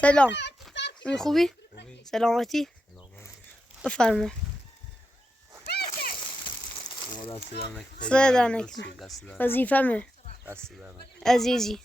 سلام. این خوبی؟ سلامتی؟ بفرما. صدا نکنه. وظیفه‌مه. عزیزی.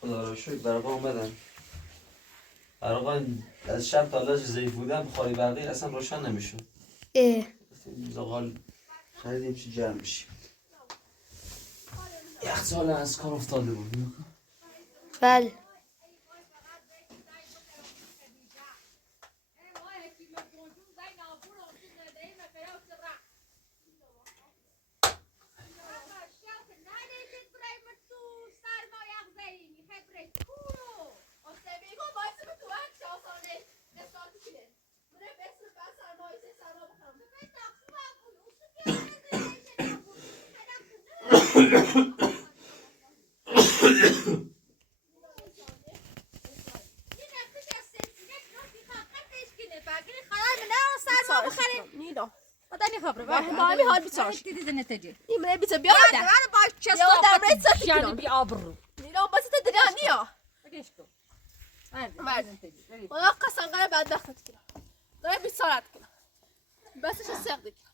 خدا رو شکر برقا اومدن. برقا از شب تا حالا ضعیف بودن بخاری برقی اصلا روشن نمیشون. زغال خریدیم چی جمع میشیم. یک سال از کار افتاده بود. بله. بامی حال بیچارش نیمه بیچه بیاده من با چه صحبت جانی بی آبرو نیلا باسی تا دنیا ولی قسم قرار بدبخت کنم داره بیچارت کنم بسش سقد کنم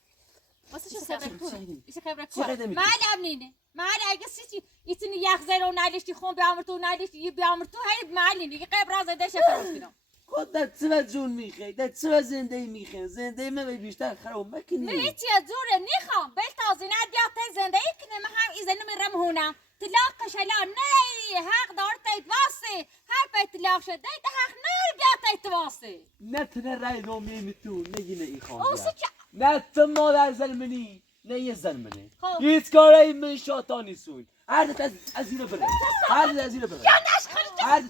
بسش سقد کنم ایش خبره کنم معلم نینه معلم اگه چیزی ایتونی یک زیرو نلیشتی خون بیامرتو نلیشتی بیامرتو هی معلم دیگه قبر زده شکر کنم خود در چه جون میخوای؟ در چه زندگی میخوای؟ زندگی من بیشتر خراب مکنی. نه هیچی زوره نیخوام بیل تازه ندیات زندگی کنم هم ایزن میرم هونم طلاق شلا نه حق دارت واسه هر بیت طلاق شده ده حق نه بیات واسه نه تنه رای دومی میتون نگی ای خان. اوسه نه تو مادر زلمنی نه یه زلمنی. هیچ کاری من شاطانی سوی. هر دت از اینو بره. هر دت از اینو بره. یا نشخل هر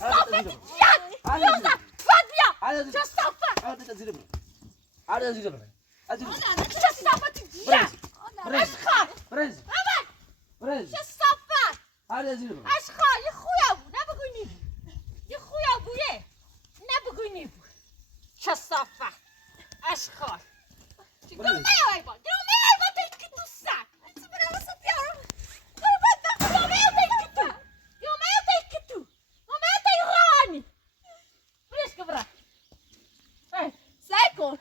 صافت یا فد بیا چه صافت هر دت از اینو بره. هر دت از اینو بره. از اینو چه صافت یا اشخال برنز برنز چه صافت هر دت از اینو بره. اشخال یه خویا بود نبگوینی یه خویا بویه نبگوینی بود چه صافت اشخال گرو میای با تیکی تو سر چه برای واسه بیارم برای بدبخت گرو میای تیکی تو گرو میای تیکی تو گرو میای تیکی رانی بریش که برای سعی کن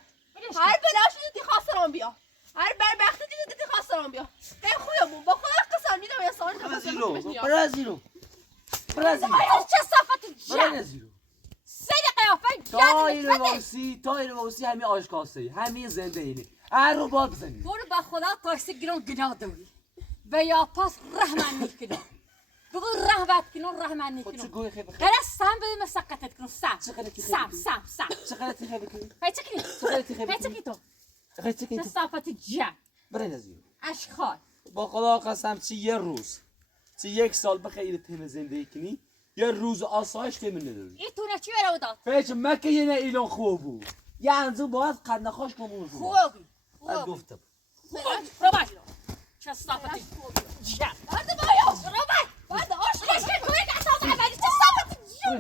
هر بلاش دیدی خواستران بیا هر بربختی دیدی خواستران بیا به خویا بود با خدا قسم میدم یا سال برازیلو چه صافت جا برازیلو سید قیافه تایر واسی همین آشکاسته همین زنده اینه هر رو باد بزنی برو با خدا تاکسی گرون گنا دوی و یا پاس رحمان میکنه بگو رحمت کنون رحمان میکنه غیر سام به مسقطت کنون سام چه غلطی خیلی کنی چه صافت جا برازیلو اشخال با خدا قسم چی یه روز چی یک سال بخیر تیم زندگی کنی یه روز آسایش تیم نداری این تونه چی برای داد فکر مکه یه نه ایلان خوب بود یه انزو باید قد نخواش کنم خوبی من گفتم روبای چه صافت جا بعد بایا روبای بعد آشخاش که توی که اساس اولی چه صافت جا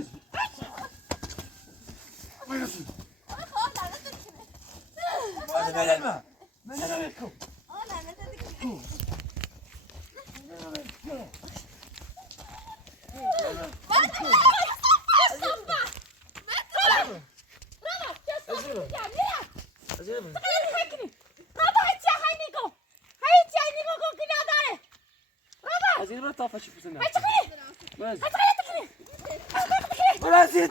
از این رو تافشی پسنده برازیل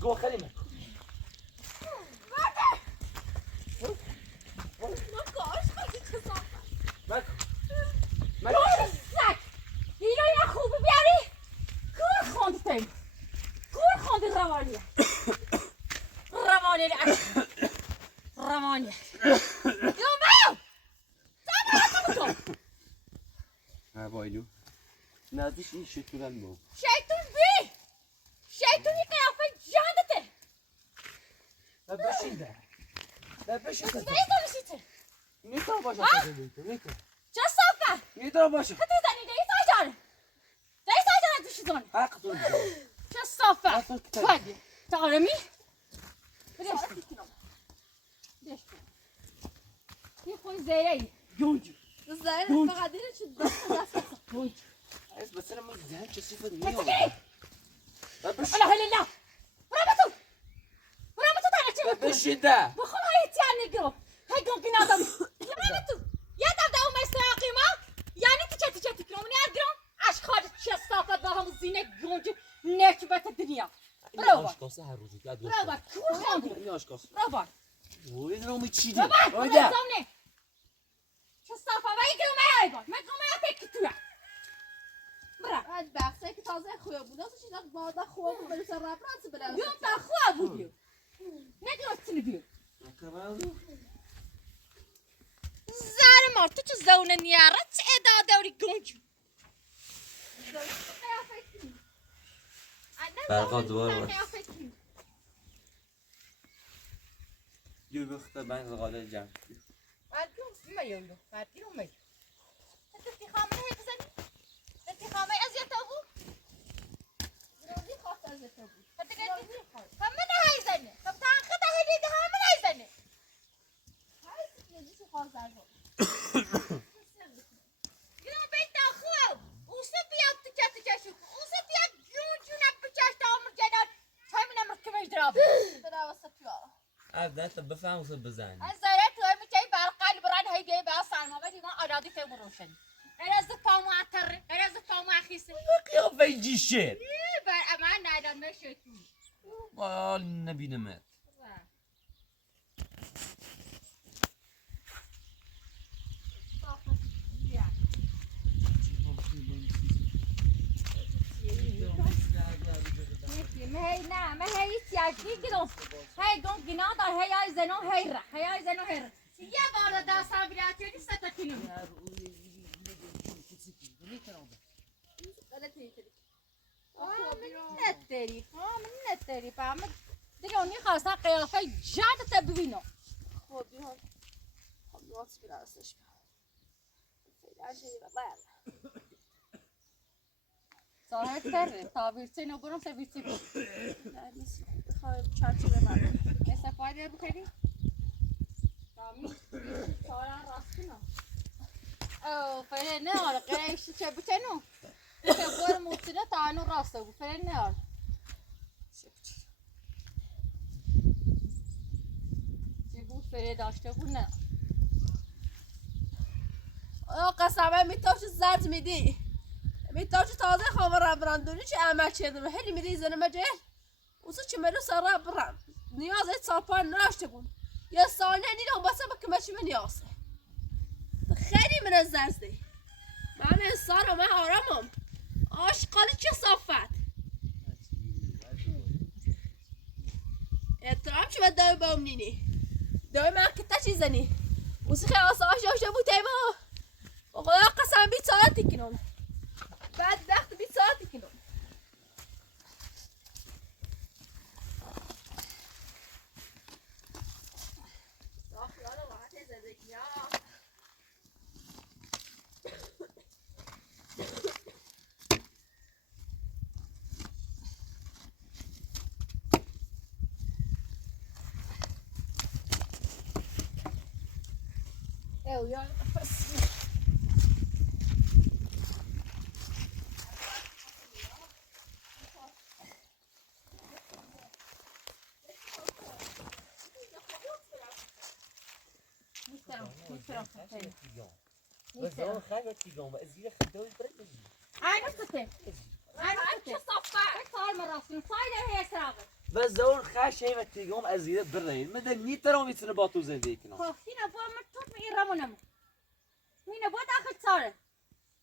گو خیلی Ramani. Yo, بایلو نازش این شیطونم بو شیطون بی شیطونی قیافه جاندته بشین ده بشین بس بیزنشیته نیتر باشه نیتر چه صافه نیتر باشه خطی زنی دیسا جانه دیسا جانه دوشی زانه حق تو چه صافه فادی تعالمی بدش بدش یه خوی زیره ای یونجو زهره فقط اینه چه دست عايز بس انا مش زهقان شايف تسكري بشين لا لا لا برامتو برامتو تعالى بشين ده بخون هاي تياني جو هاي جو كنا دم برامتو يا دم ده ما يستاقي ما يعني تشتي كرومني أجرام عش خارج شصافة بهم زينة جونج نكبة الدنيا برافو اشخاص هر روز قاعد برافو كل خاندي این اشخاص برافو وين رو میچیدی برافو اویده زمنه شصافة ما يجرو ما يعيبون ما يجرو ما يعطيك توع برا از بخصه که تازه خواه بود از چیزا بادا خواه بود برای سر رفرانس برای يوم تاخوها بوديو نقرأ التلفزيون زار مار تو چه زونه نیاره چه ادا دوری گونجو برقا دوباره یه وقت من غاله جمع بعديهم ما يولو بعديهم ما يولو انت خامنه هي بزني انت خامه ازيت ابو روزی خواست از تو بود خامنه هاي زنه طب تاخذ هدي ده من هاي زنه های روزی خواست از تو يوم بيت اخوه وصف يا تجاشو وصف يا جونجونا بچاش تامر جداد همین مرکمش دراب برای واسه پیارا عاد انت بفهم وصل بزني از زارت تو میچای برقال بران هی بی با سالما بدی ما ارادی تو مروشن انا زفا ما اتر انا زفا ما خيس قيافه يجي شير بر امان نادر مشيتو قال النبي نمات ما هي نا ما هي تياجي كده هاي قوم جنادا هاي زنو هيرة هاي زنو هيرة يا بارا دا صابراتي دي ستكينو من نتري من نتري بعمل دلوني خاصة قيافة جادة تبغينو خب بیان خب نوات برای واسش خیلی عجیبه بله صاحب تره تابیرچه نو برام سبیرچه بود نه نیست بخواه چرچه ببرم استفاده بکنی تامی سارا راستنا او فعلا نه آره قیش چه بتنو تبور موتنا تانو راسته بود فعلا نه آره چی بود فعلا داشته بود نه قسمه میتاش زرد میدی میتاش تازه خواه ربراندونی چه عمل چیدم هلی میدی زنم مجه اوسا چه ملو سر ربرم نیاز ایت سالپان نراشته بود یه سال نه نیدم بسه بکمشی من نیازه خیلی من از زرزده من انسانم من آرامم آشقالی چه صافت احترام چه به دای بام نینی دای من که تا چیزنی اوسی خیلی آساش داشته بود تیما خدا قسم بیت ساعتی کنم بعد وقت بیت ساعتی کنم یا بس هو خايف تيجون ازيله خدوي برد عارف كتير عارف كتير صفار صار مراسم صاير هي سراغ بس زور خاش هي تيجون ازيله برد مدى نيترو ميتن باتو زنديك نو خافين ابو مرتوب من رمونم مين ابو داخل صار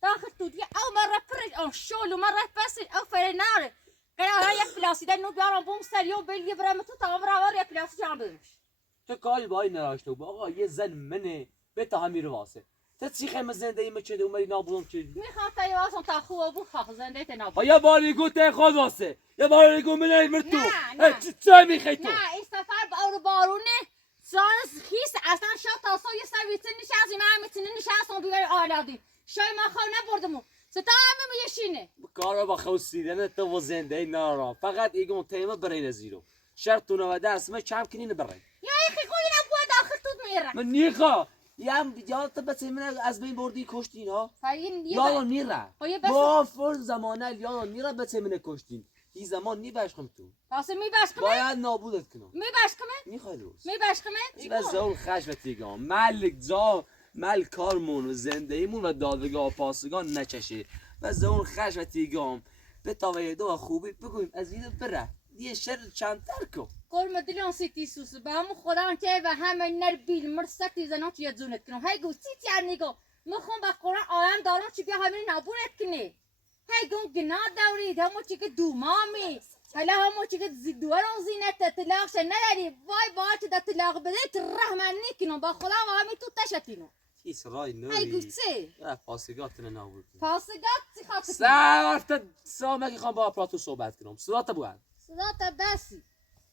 داخل تودي او مره فرج او شول ومره بس او فرنار قال هاي بلاسي ده نو بيارم بوم سريو بيلي برامتو تامر اور يا بلاسي جام بمش تو کاری با این نراشته با آقا یه زن منه به تا همین واسه تسيخ ما زندگی ما چه اومدی نابودم کردی میخوام تا یه واسه تا خوب بود خواه زنده تناب یا باری گوته خود واسه یا باری گو من مرتو نه. چه میخوای تو نه این سفر بارونه سانس خیس اصلا شب تا سو یه سویتن نشازی من میتونی نشازم بیبری آلادی شای ما خواه نبردمون ستا همه میشینه کارا با خوستیدن تو و زندگی نارا فقط ایگون تیمه برای نزیرو شرط تو نوده اسمه چم کنین برای یا ایخی خوی نبود آخر تود میره من نیخا یادت بس من از بین بردی کشتین ها فاین یادم میره خب بس با فرض زمانه یادم میره بس من کشتین هی زمان نی تو پس میباشکمه باید نابودت کنم میباشکمه میخوای دوست میباشکمه و زول خشبتیگان ملک جا مل کارمون و زندگیمون و دادگاه و پاسگان نچشه و زول خشبتیگان به تاویه دو خوبی بگویم از این بره یه شر چند ترکو کل مدلیون سیتی سوسه با همون خدا که و همه نر بیل مرستی زنان چیه زونت کنم هی گو سیتی نگو مخون با قرآن آیم دارم چی بیا همین نابونت کنی هی گون گناه دورید همون چی که دومامی حالا همون چی که دوارون زینت طلاق شه نداری وای وای چی دا طلاق بده رحمن نیکنم با خدا و همین تو تشتینو ایس رای هی گو نوری چه پاسگاتن نابود پاسگات چی خاطر سرفت سامه که خواهم با اپراتور صحبت کنم صدا تا بود صدا تا بسی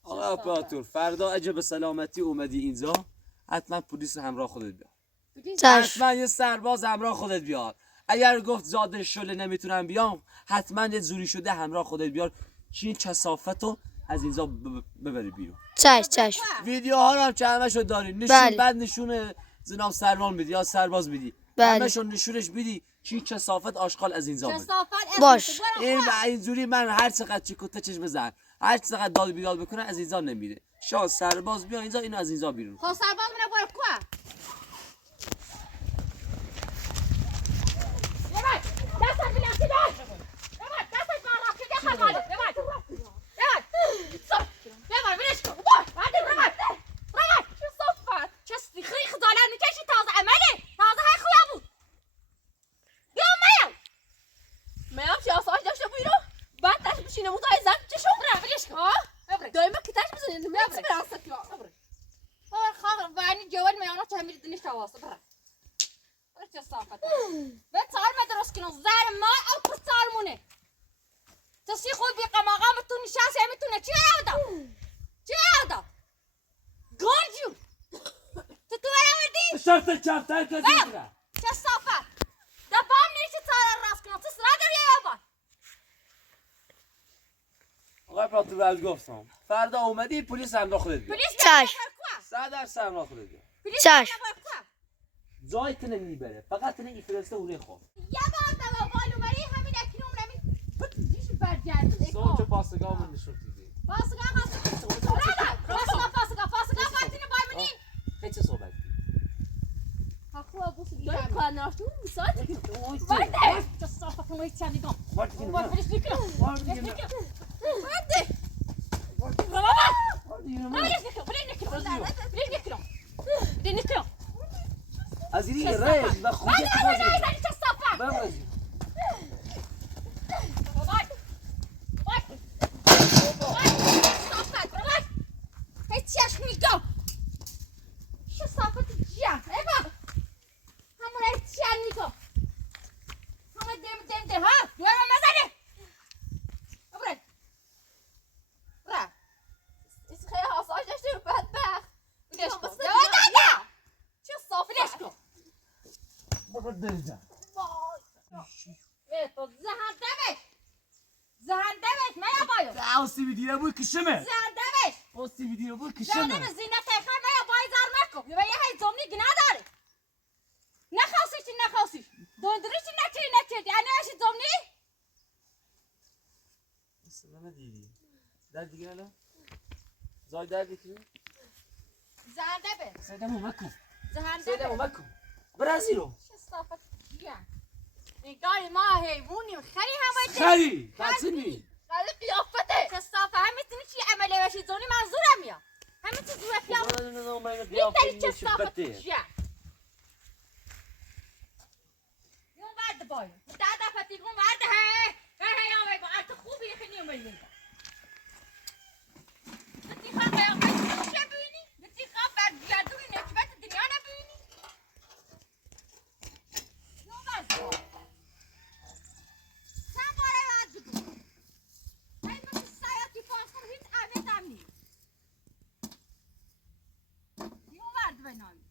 آقا اپراتور فردا اگه به سلامتی اومدی اینجا حتما پلیس همراه خودت بیار چشم حتما یه سرباز همراه خودت بیار اگر گفت زاده شله نمیتونم بیام حتما یه زوری شده همراه خودت بیار چین کثافتو از اینجا ببری بیرون چشم ویدیوها رو هم که همشو داری نشون بله. بعد نشون جناب سروان میدی یا سرباز میدی بله. همشون نشونش میدی چی کثافت آشغال از اینجا بده کسافت باش. اینجوری من هر چقدر چیکوته چشم بزن هر چقدر داد بیداد بکنه از اینجا نمیره شاه سرباز بیا اینجا اینو از اینجا بیرون خب سرباز منه باید کوه بباید دستت بلنسی باید بباید دستت بلنسی دستت بلنسی بباید بباید بلنش کن بباید چه صفت چه سیخی خزالت میکشی تازه عمله تازه های خویا بود بیا میام میام چی آسایش داشته بویرو بعد تش بشینه موتای زن چه شغل بلنش کن ها ببره دائما که تش بزنید میام چی براسته کلا خواه وانی جوان میانو چه همیری دنیش تواسه بره چه صافت به تار مدرس کنو زر ما او پسار مونه تسی خود بی قماقام تو نشاسی همیتونه چی اودا گانجو تو آوردی شرط چرتر کسی چه صافت دبام نیشی تار راست کنو تو سرا داری یابان آقا اپراتور از گفتم فردا اومدی پلیس همراه خودت بیار پلیس چشم. 100% همراه خودت بیار چشم. جای تنه میبره فقط تنه ایفرسته اونه خواه یه بار دوا بالو مری همین اکنوم نمی پتیش برگرد صوت پاسگاه من نشون دیدی فاسقا فاتینه بای منی خیلی چه صحبت دائما کار ناشتون میساعد وارده چه صافت کنوی چندی گم وارد بلیش نکنم وارده بلیش نکنم از این ریز و خویت بازی این خیلی آسایش داشته بدبخت چه صافه زهندمش میا باید آسی ویدیو بود کشمه زهندمش آسی ویدیو بود زهندم کشمه زینت خیر میا باید زر مکو یه هی زمینی گناه داره نخواستیش دندریش نچیدی یعنی اشی زمینی اصلا ندیدی در دیگه الان زای در دیگه زهندمه سیدمو مکن زهندمه مکن برازی رو چه صافت کیه نگاه ما حیوونیم خری همه خری تصمی خری قیافته چه صافه هم میتونی چی عمله بشی زونی منظورم یا همه چی زوره میتونی چه صافت کیه یون ورد بای دادا فتیگون ورد هی آمه با عرض خوبی یکی نیومه بتی خواه قیافت چه بینی؟ بتی خواه برگردونی نجبت دنیا نبینی؟ نامی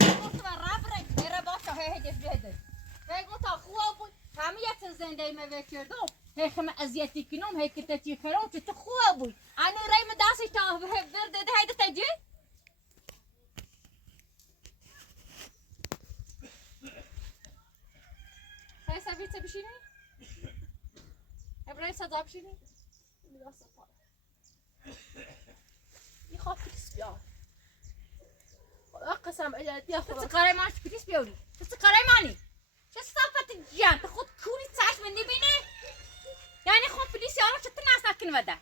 گفت و رب رک میره باشه هی هدف هی گفت خواه بود همه یک زنده ما کردم هی خم ازیتی کنم هی کتتی خرم چه تو خواه بود آنی رای مداسی تا برده ده هیده تجی هی سبیت بشینی ابراهیم صدا بشینی این خواه پیس بیار قسم اجازت بیا تو خدا کارای من پیس بیاری تو کارای منی چه صافت جان تو خود کوری چشم نبینی یعنی خود پلیس یارو چطور نساکن وده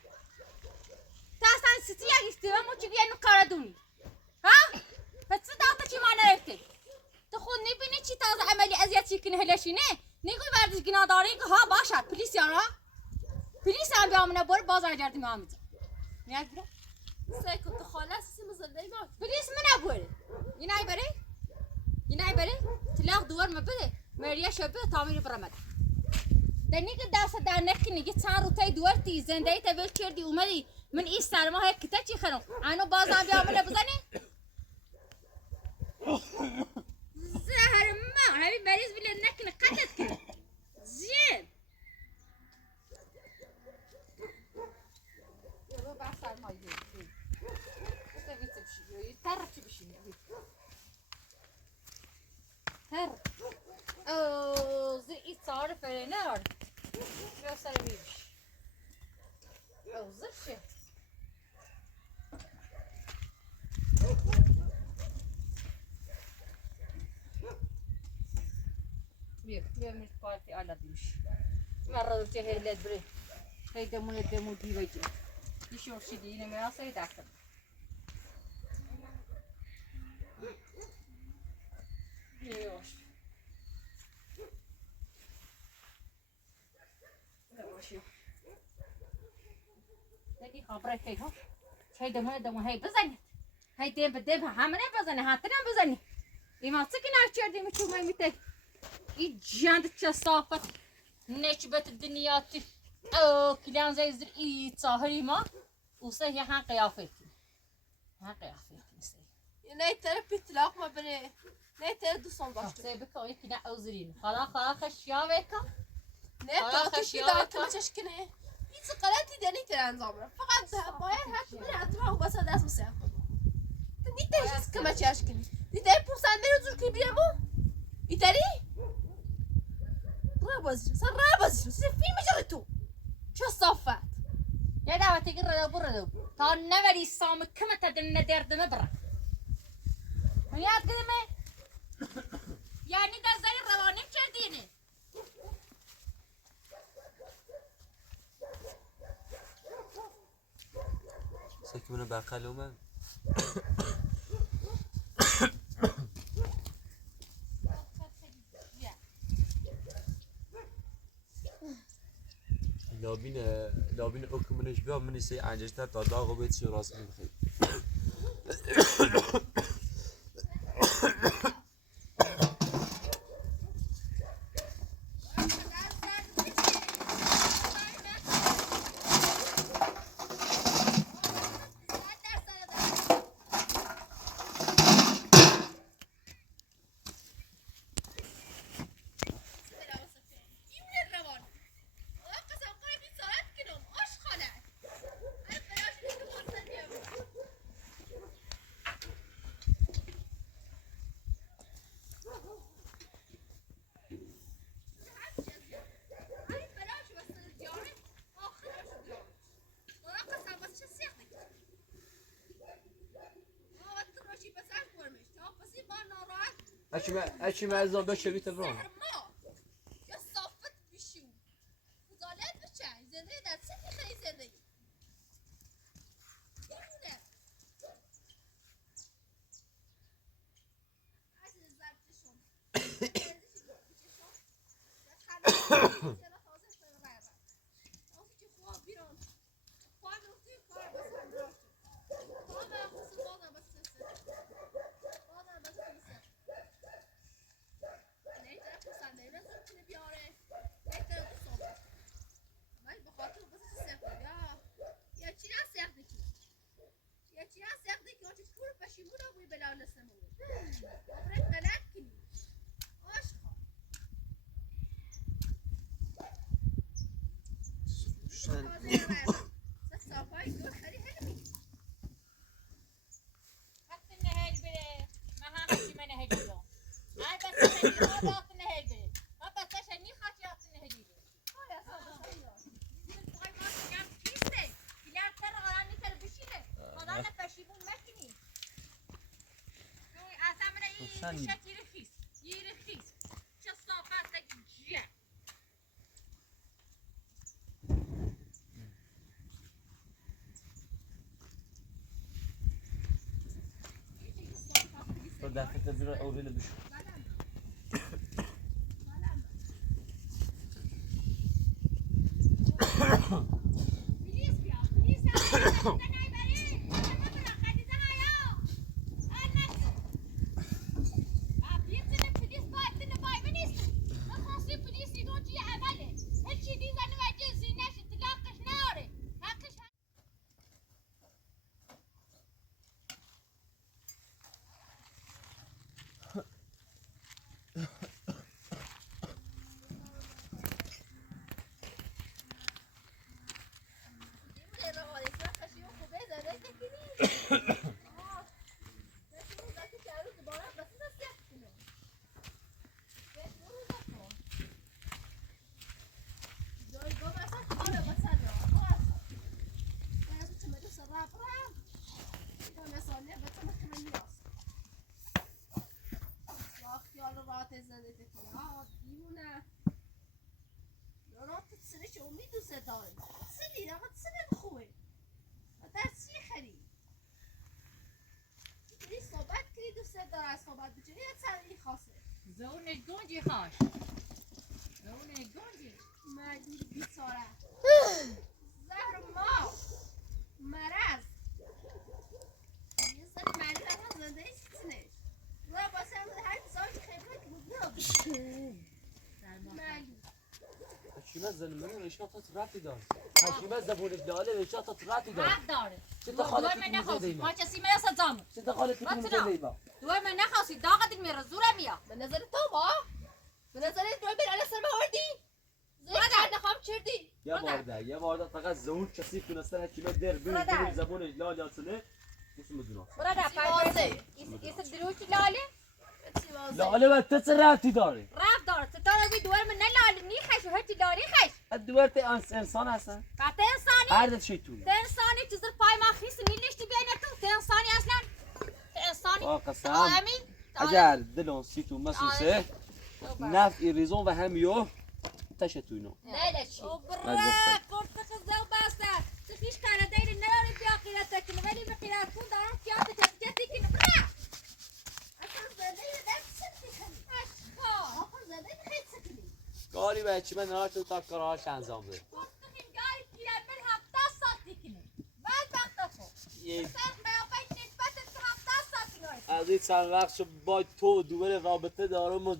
تا اصلا سیتی یک استیوه موچی بیانو کار دونی ها؟ پس داتا چی ما نرفته تو خود نبینی چی تازه عملی ازیاد چی کنه هلشی نه نیگوی ورزش گناه داری که ها باشد پلیس یارو پلیس هم بیامونه بار بازار جردی میامید نیاز برو سیکو تو خاله سیسی مزنده ای باش پلیس من بره اینای بره تلاق دوار مبده مریا شبه تعمیر برامد دنی که دست در نکنی یه چند روتای دوار تی زنده ای تول کردی اومدی من این سرما های کتا چی خرم آنو باز هم بیامونه بزنی زهر ما همین مریض بله نکنه قدت کنه زین یه بر سرمایه تر چی بشینی تر او زی ای صار فرینار بیا سر بیش او زرشه بیا میرد پارتی آلا دیش مرا چه هیلت بره هی دمو دیویجی دیشور شدی اینه میراسه ای دکتر یواش یواشی نگی خبره کی ها هی دمو هی بزنید هی دم همه بزنی حتی نم بزنی ایمان سکی نچردی میتونم میته ای جاند چه صافت نچبت دنیاتی او کلیان زی زر ای تاهری ما اوسه یه ها قیافه نیستی نه تر پیتلاق ما بره نه تر دوستان داشته سه بکا یکی نه اوزرین خلا خشیا بکا نه تا خشی دارت بچش کنه هیچ غلطی دنی تر انجام بره فقط باید حق بره اطراف و بس دست مسیح نیتش هست که مچش کنی نیتای پوسنده رو زور که بیرمو ایتاری راه بازی سه فیلم جاره تو چه صافت یه دعوتی که ردو تا نوری سام کم تدن ندردمه برا من یاد کدمه یعنی در زنی روانیم کردینه سکی منو بقل اومد لابین اکمونش بیا منی سی انجشتر تا داغو بیت شو راست میخوایی اچی ما از دنبال شبیه تبران یا صافت بشو خجالت بچه زنده در چه خیلی زندگی دیمونه از زرچشون بیاره یک طرف صحبت من بخاطر بس سفر یا تقول بشيمون ابوي بلا نسمو ابرك بلاكني اشخا صافاي يقول خلي هلمي حتى النهاية بره ما هاخدش من نهاية بره هاي بس شني خاطر النهاية بره ما بس شني خاطر النهاية بره يا صاحبي باي ما تجام كيسه كلا ترى غاني تربشينه خلانا بشيمون مكني أسامنا يشات يرخيص شو صافاتك جيا تو دفعه تبرا اوريل بشو زون الجونجي خاش زون الجونجي مجبور بیچاره زهر ما مرض یه سری مریض هم زنده ایستنش را باسه هم هر سال خبره که بودم مگی هشیمه زلمه رشاطت رفتی دار هشیمه زبونش لاله رشاطت رفتی دار حق داره چه دوای دخالت من تو نخواست دیما ما کسی میرسه زامو چه دخالت تو بطنا. دیما دوای من نخواستی داغت میره زوره میا به نظر تو ما به نظر تو بر علی سر آوردی زیر نخوام چردی یه بار فقط زون کسی تونستن هشیمه در بین برادر. زبونش لاله اصله اسم مدونا برادر واسه. ایست دروکی لاله لاله و تس رفتی داره رفت دار ستاره بی دوار من نلاله نی خش و هرچی لاله خش الدوار انسان هستن قطع انسانی هر شیطونه ته انسانی چیزر پای ما خیس نیلشتی بیاین تو ته انسانی اصلا ته انسانی قسم امین اگر دلون سیتو مسوسه نفع ریزون و همیو تشتونو نه چی نگفتم. برا قرص خزو باسه تخیش کار دایر نراری بیا قیرت کنه ولی به قیرت کن دارم کیات تسکتی کنه برا اصلا زنده یه دست سکتی کنی اشخا آخر زنده خیلی سکتی کاری به هچی من نهار تو تا کارهاش انجام بده قرص خنگاری پیرمن 70 ساعت دیکنه بعد وقت خو یه سر بیابای نسبت تو 70 ساعت نگاری از این چند وقت شو با تو دوباره رابطه دارم و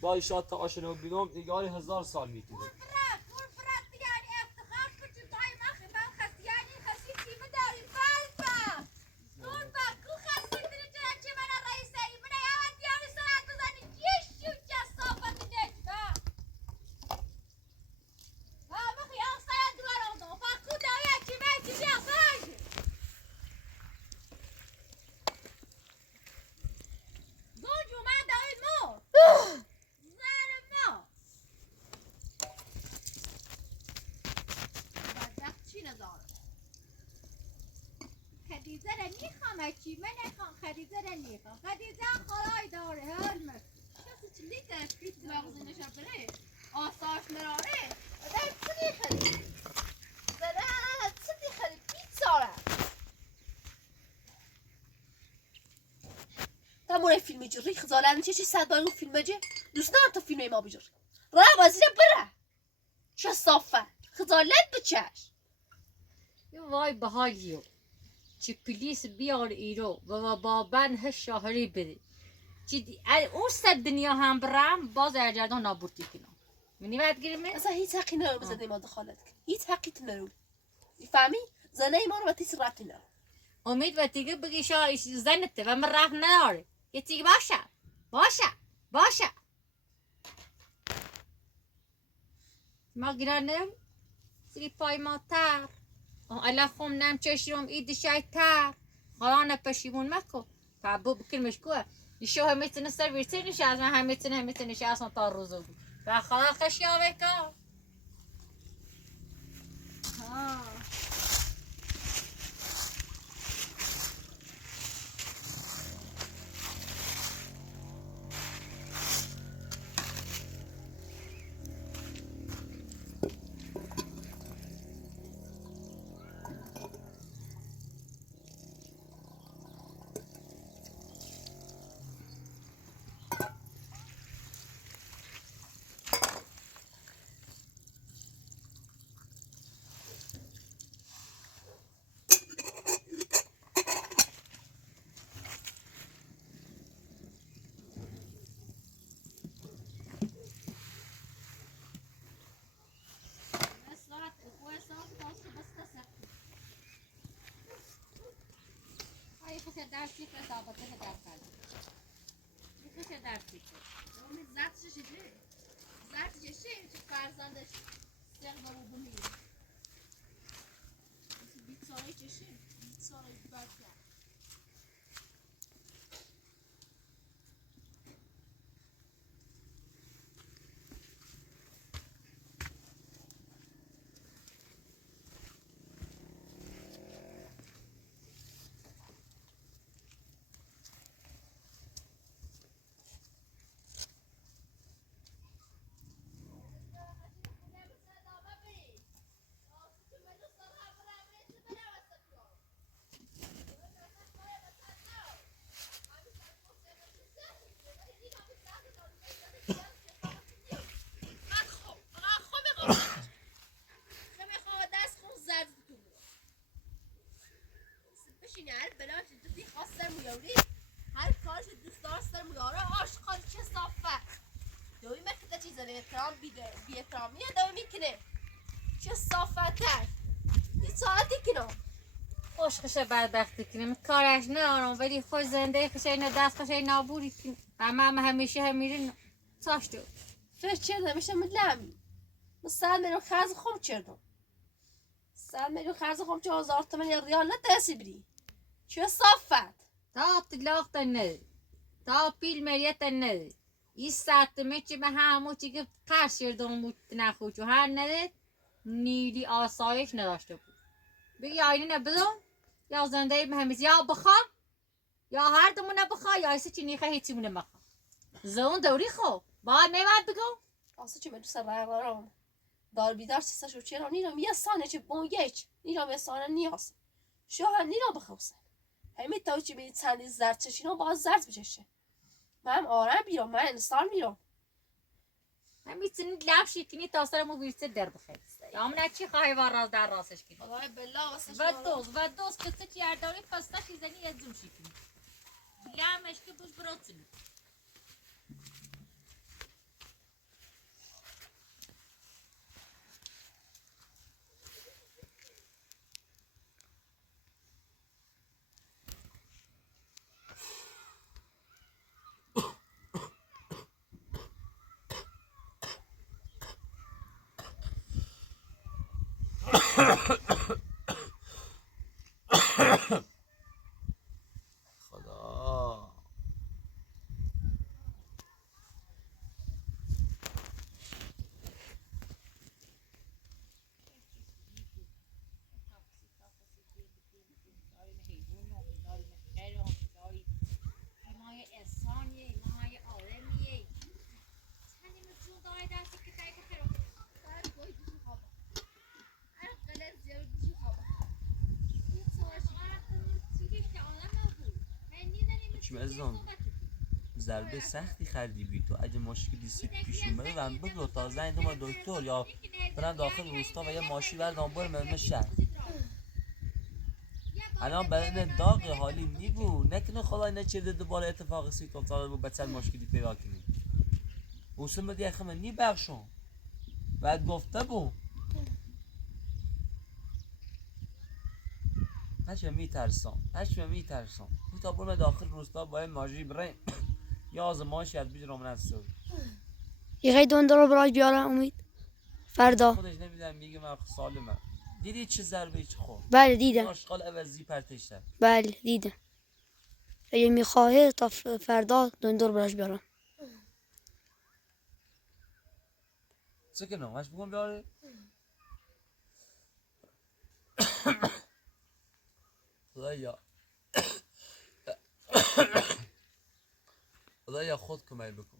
با ایشات تا آشنا بینم دیگاری 1000 سال میتونه قربرت یعنی افتخار کجا دای مخی من خست یعنی خسی چیمه داری بلبا قربت کو خستی دیره چرا چی من رئیسه ای من یاد دیاری سرعت بزنی یشو جسافت نشکا ها مخی آسای دوارم دو فاکو دایی چیمه چی بیا سرعی زوج اومد دایی مو زر ما بدبخت چی نداره خدیجه را میخوام چی من نخوام خدیجه را میخوام خدیجه خدای داره هرمت کسی چی لیتر پیت مغزی نشان بره آساش مراره در چی خیلی زده چی خیلی بیچاره تمام فیلم جوری خزالن چی صد بار اون فیلم جه دوست ندارم تو فیلم ما بجور را بازی بره چه صافه خزالت بچش وای بهالیو چی پلیس بیار ایرو و بابن هش شهری بده چی اون صد دنیا هم برم باز اجردان نابورتی کنم منی باید گیریم اصلا هیچ حقی نداره بزنه ما دخالت کن هیچ حقی تو نداره میفهمی زنه ما رو با تیس ربطی نداره امید و دیگه بگی زنته و من رفت نداره یه دیگه باشه ما گرانم سری پای ما تر الا خم نم چشم اید شایتر خلانه پشیمون مکو فابو بکلمش کوه يشو هم متن سرفيتين إيش عزمها هم متن إيش أصلا طارزو فخلاص خشيا بكا درسی که ثابته که در کرد میشه درسی که اون زرتش چیه زرتش چه فرزندش سر رو بمی بیچاره چشه بیچاره بچه هر کارش دوست داشت در میاره آشقال چه صافه دوی مکده چیزا احترام بی احترامیه دوی میکنه چه صافه تر یه ساعتی کنم خوش بدبختی کنیم کارش ندارم ولی خوش زنده خوش اینا دست خوش اینا بوری کنیم اما همیشه همیرین تاشتو فش چردم میشه مدلم مستعد میرم خرز خوم چردم مستعد میرم خرز خوم چه 1000 تومن ریال نتاسی بری چه صافت تا طلاق تنه تا پیل مریت تنه این ساعت میچه به همون چیگه قرش شردم بود نخوچو هر نده نیلی آسایش نداشته بود بگی آینه نبدم یا زنده به همیز یا بخواه یا هر دومونه بخواه یا ایسه چی نیخه هیچی مونه بخواه زون دوری خو باید میباد بگو آسه چه دوست دارم دار بیدار سیسا شو چرا نیرم یه سانه چه بونگیچ نیرم یه سانه نیاز شو هم نیرم بخوصن همین تا چی بینید چندی زرد چشینا باز زرد بچشه من آرام بیرم من انسان میرم من میتونی لب شکنی تا سرمو بیرسه در بخیر یا من چی خواهی راز در راستش کنی والله بالله واسه و دوست قصه که یرداری پستا شیزنی یه زوم شکنی لمش که بوش بروتونی خدا عزیزم ضربه سختی خریدی بی تو اگه مشکلی سیت پیش اومده و بگو تا زنگ دوم دکتر یا برم داخل روستا و یه ماشی بردم برم شهر الان بدن داغ حالی نیبو نکنه خدا نچرده دوباره اتفاق سیت افتاده بود بچه مشکلی پیدا کنی اوسم بدی اخه من نی بخشم بعد گفته بو هرچی میترسم تا برم داخل روستا باید ماجی بریم یا آزمایش یاد بگیرم نسو یه دندر برای بیارم امید فردا. خودش نمیدونم میگه من سالمم. دیدی چه ضربه چه خورد؟ بله دیدم. آشغال عوضی پرتشتن. بله دیدم. اگه میخواهه تا فردا دندر براش بیارم. چه کنم؟ هش بگم بیاره؟ خدایا خود کمک بکن.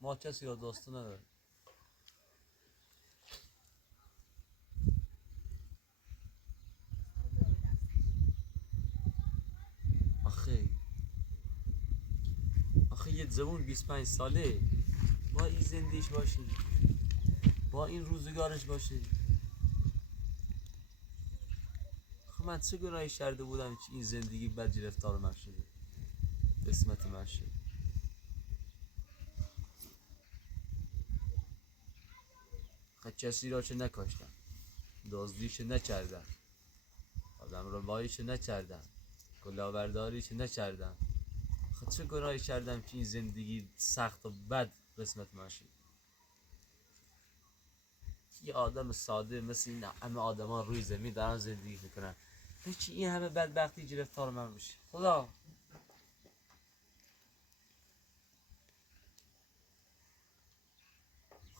ما کسی را دوست نداریم. آخه یه جوون 25 ساله با این زندگیش باشه، با این روزگارش باشه. خب من چه گناهی کرده بودم که این زندگی بد گرفتار من شده، قسمت من شد. خب کسی را چه نکاشتم، دزدیش نکردم، آدم رباییش نکردم، کلاهبرداریش نکردم. خب چه گناهی کردم که این زندگی سخت و بد قسمت من شد. یه آدم ساده مثل این همه آدما روی زمین دارن زندگی میکنن، هیچ این همه بدبختی گرفتار من بشه. خدا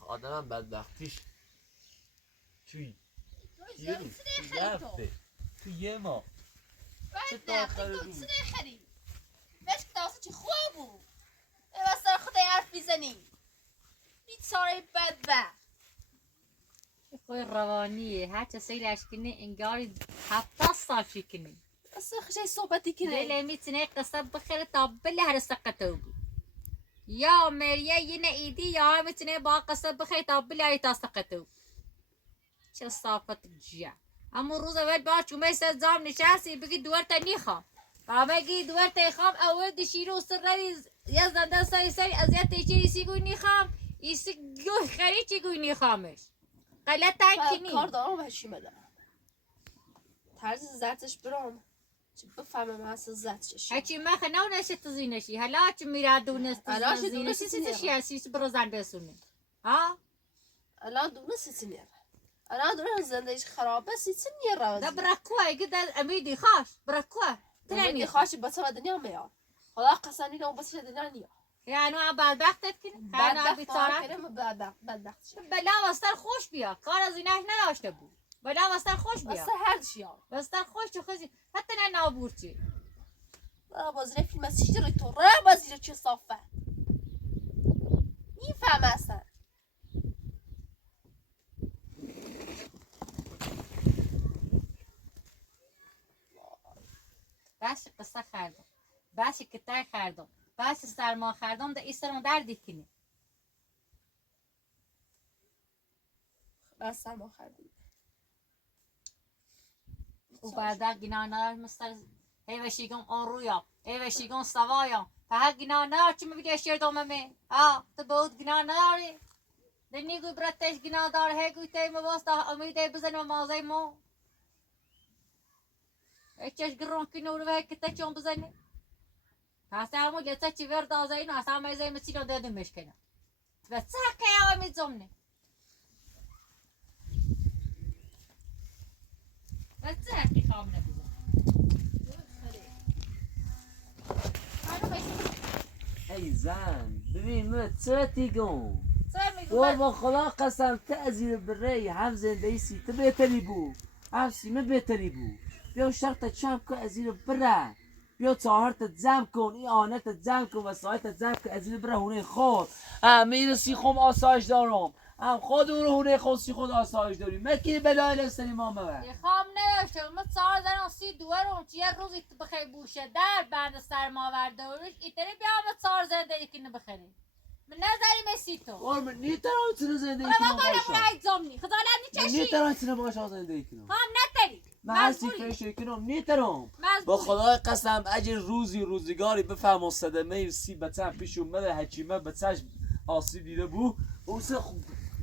آدم بدبختیش توی یه روز، توی یه هفته، توی یه ماه، چه تا آخر روز. مشک تاسه چی خوب بود. بس سر خدای حرف بیزنی بیچاره بدبخت. خوی روانیه هر چه سیلش کنی انگاری 7 سال شی کنی. اصلا خشای صحبتی کنی لیله میتونه قصه بخیره تا بله هر سقطو بود. یا مریه یه ایدی یا میتونه با قصه بخیره تا بله هر تا سقطو. چه صافت جیا. اما روز اول با چومه سزام نشستی بگی دوارتا نیخوام. باباگی دوارتا خام اول دشیرو سرری یا زنده سری ازیت تیچی سیگوی نیخوام. ایسی گوه خری چی گوی نیخوامش. غلط کنی. کار دارم هشی مدارم. طرز زدش برام. چه بفهمم اصلا زدش. هرچی ما خناو نشه تو زینشی. حالا چه میره دونست زینشی چیزی هستی برو زن بسونه. ها؟ الان دونست چیزی نیاره. الان دونست زندگیش خرابه چیزی نیاره. ده برکوه اگه امیدی خاش برکوه. امیدی خاشی بس و دنیا میاد. خدا قسمی نم بس دنیا نیاد. یعنی آن بدبختت کنی؟ بدبخت بیچاره. بدبخت شد. بلا وستر خوش بیا. کار از اینش نداشته بود. بلا وستر خوش بیا. وستر هر چیا. وستر خوش چه خزی. حتی نه نابورچی. بازی فیلم از چیزی تو را بازی چه صافه. میفهم اصلا. باشه قصه خردم. باشه کتای خردم. باشه سرما خردم ده ایسترم دردی کنی. بس سرما خردم. و بعد گناه ندار مستر هیوشیگم آن رویا هیوشیگم سوایا فقط گناه ندار چی میگه شیر دومه تو بود گناه نداری دنی گوی براتش گناه دار هیگوی تی مباستا امیده بزن و مازه مو ایچش گرون کنی و روی کتا چون بزنی پس همون لیتا چی ورد آزه اینو اصلا میزه مسی رو دادم مشکنه و ساقه او میزمنه و ساقه خامنه بزن ای زن ببین من چه تیگم میگم والله خدا قسم تأذیر بری هم زنده سی تو بهتری بو هم سیمه بهتری بو بیا شرط چم که ازیر بره بیا چهارت زم کن این آنت زم کن و سایت زم کن ازیر بره هونه خود میرسی خوم آسایش دارم هم خود اون هونه خود سی خود آسایش داریم مکی بلای لستنی ما مبر خام نداشته من 4 زن سی دوارم چیه روزی بخیر بوشه در بند سرما ورده روش ایتری بیا من 4 زن دیگه کنه بخیریم من نظری مسی تو قرم نیتران چنه زندگی ما کنم بالا باشم برای زمنی خدالا نیچشی نیتران چنه باشم زندگی کنم هم نتری من هر سیکرشی کنم نیتران با خدای قسم اجر روزگاری بفهم صدمه سی بچم پیش اومده حکیمه بچش آسیب دیده بو اوسه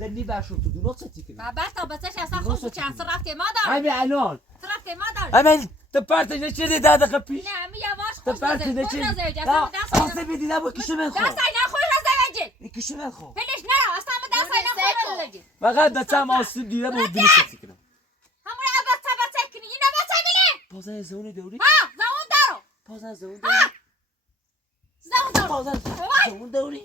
دنی باشو تو دونات ستی کنی بابا تا بچه‌ش اصلا خوش چند سر رفت که مادر همین الان رفت که مادر همین تو پرتش نشدی ده دقیقه پیش نه می یواش تو خوش پرتش نزد نشدی خوش نزد نه اصلا آسه بیدی نبا کشو من خواه دست اینا خوش نزد این کشو من خواه پلیش نه اصلا دست اینا خوش نزد فقط بچم آسیب دیده با دونی ستی کنم همون بچه کنی اینا بچه بینه پازه زون دوری ها زمان دارو پازه زون دوری زمان دارو پازه زون دوری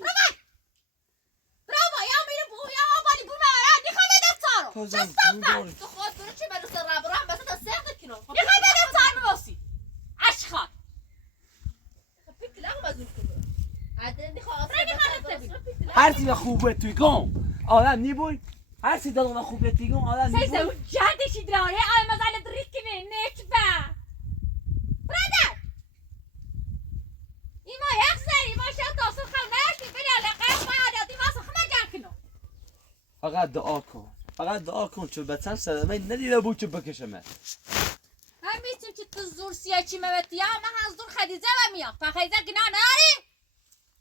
برافو یا میره بو یا آبالی بو مارا نیخوام دست سارو پازه زون دوری تو خود برو چه منو سر را برام بس تا سخت کنم نیخوام دست سارو بوسی اشخاص فکر لغم از اون کنم عدن دیخوا هر چی خوبه توی کن آدم نیبوی هر چی دادم خوبه توی کن آدم سیسه نیبوی و جدشی دراره آی مزال دریکنه نکبه برادر ایما یک سری ما شد داستان خمنشتی بری علاقه ما عددی ما سخمه جن کنو فقط دعا کن چون بچم صدمه ندیده بود که بکشم هم بیتیم که تو زور سیاه چی موتی ها من از دور خدیزه و میام فخیزه گناه ناری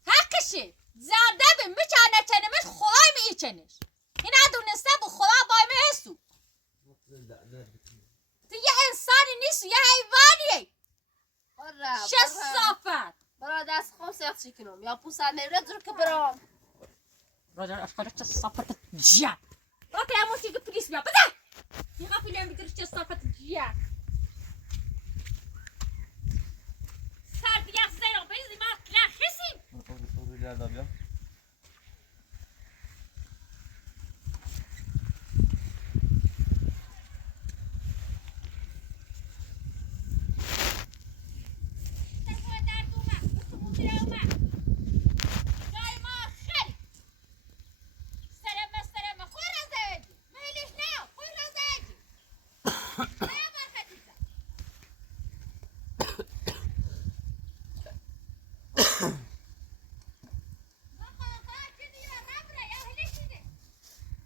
حقشه زنده بیم میچنه چنمش خدای میچنش این ندونسته بود خدا بای میهستو تو یه انسانی نیست یه حیوانیه چه صافت برا دست خون سخت کنم یا پوسر نمیره دور که برام راجع اشکال چه صافت جیان اوکی همون چیگه پلیس بیا بده یه قفیلی هم بیدرش چه صافت جیان سرد یک زیرا بیزی ما لخیسیم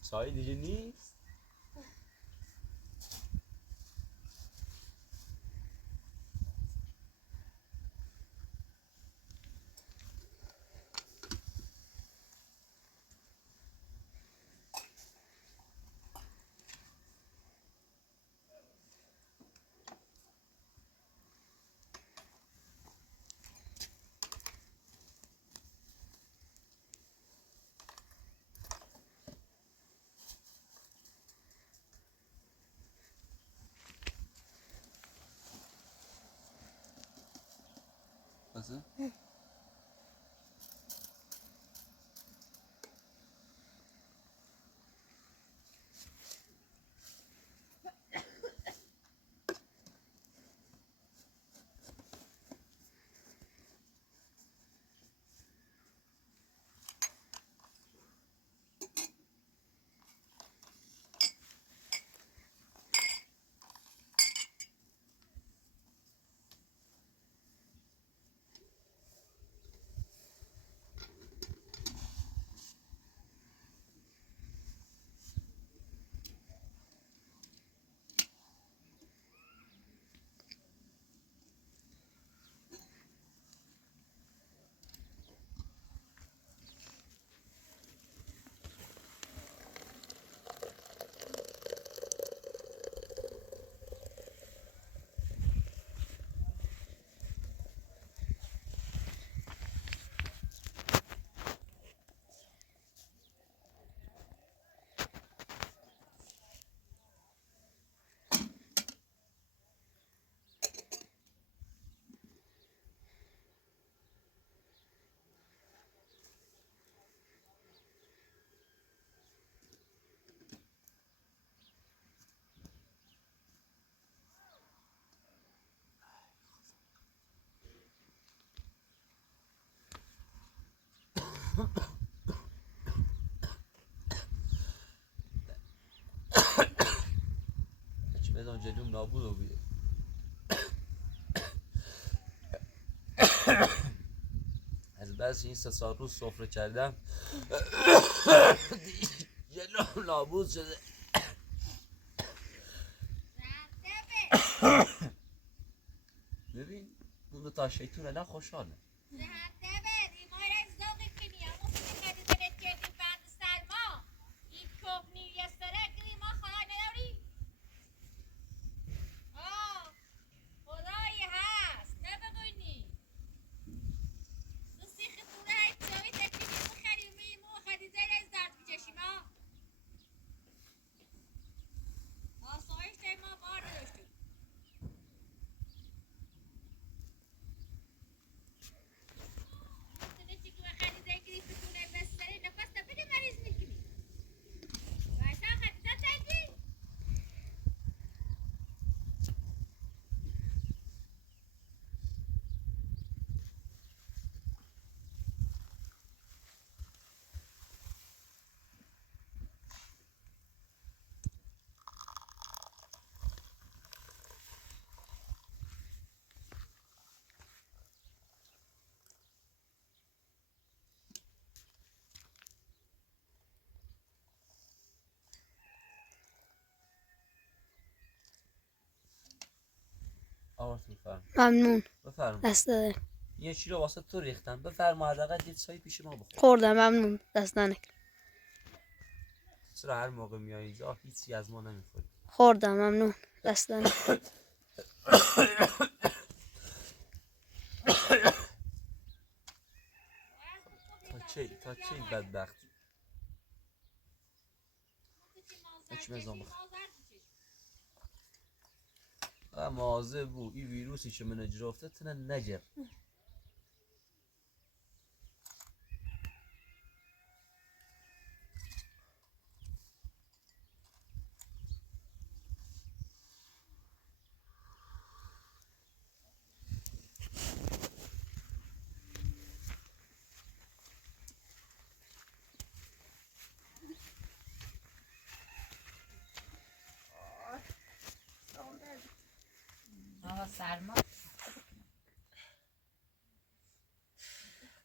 سایه دیگه نیست Nasıl? بدان جلوم نابود و بیه از بس این 3 سال روز سفره کردم جلوم نابود شده ببین اون تا شیطونه نه خوشحاله آرتور فرم ممنون. بفرم دست دادن. یه چی رو واسه تو ریختم بفرما حداقل یه چای پیش ما بخور خوردم ممنون. دست نکن. چرا هر موقع میای اینجا هیچی از ما نمیخوری خوردم ممنون. دست نکن. تا چه بدبختی هیچ مزام بخور مازه بو این ویروسی که من جرافته تنه نجر آقا سرما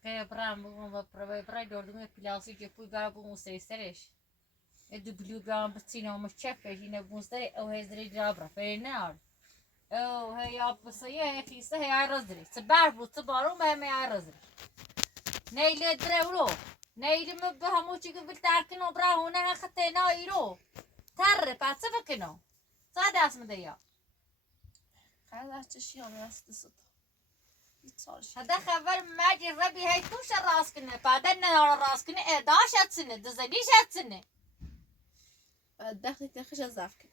که برام بگم و برای دردم پلاسی که پول برای بگم سرش دو بلو برام بتینه و مشچفش اینه بونستری او هزری جابرا فینار او هی آبسایه هی خیسته هی عرضری سبار بود سبارو مهم هی عرضری نیل درولو نیل مبه همو چی که بلترکنو برا هونه خطه نایرو تره پس فکنو ساده اسم دیا خلاص چشی هم راست دست هذا خبر ما جربي هاي توش الراس كنا بعدين نهار الراس كنا 11 سنة دزنيش سنة دخلت نخش الزعف كده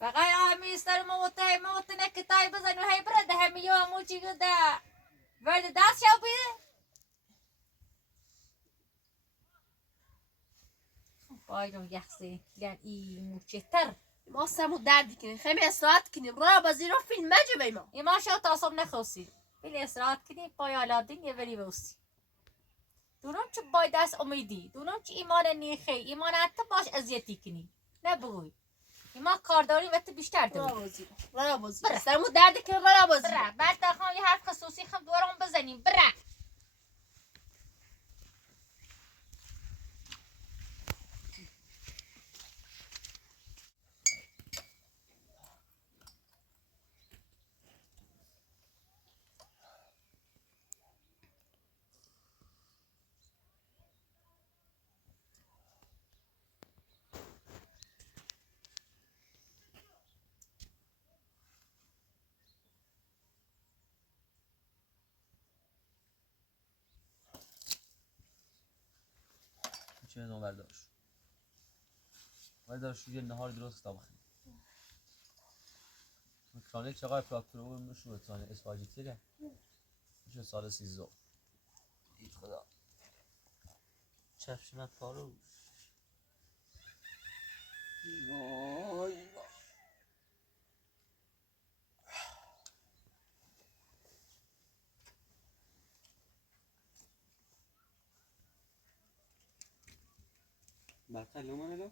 فقاي عمي يستر موتنا كتاي بزن وهي برد هم يوم موجي كده برد داس شو بيه بايدو يحسي لان اي مشتر ما سمو دردی کنی خیلی اصلاحات کنی را بازی رو فیلم مجه ما ما شو تعصب نخوسي بالإسرات كده بايالادين يبري بوسي دونم چه باید دست امیدی دونم چه ایمان نیخی ایمان حتی باش اذیتی کنی نبگوی ایمان کارداری وقت بیشتر داری را بازی سمو دردی کنی را بازی برا بعد داخل یه حرف خصوصی خب دورم بزنیم برا چه نوع برداشت یه نهار درست تا بخیر مکانیک چقدر پلاکترو مشروع تانه اسفاجی تیره میشه سال 13 ای خدا چفش من پارو وای برقه لومانه لو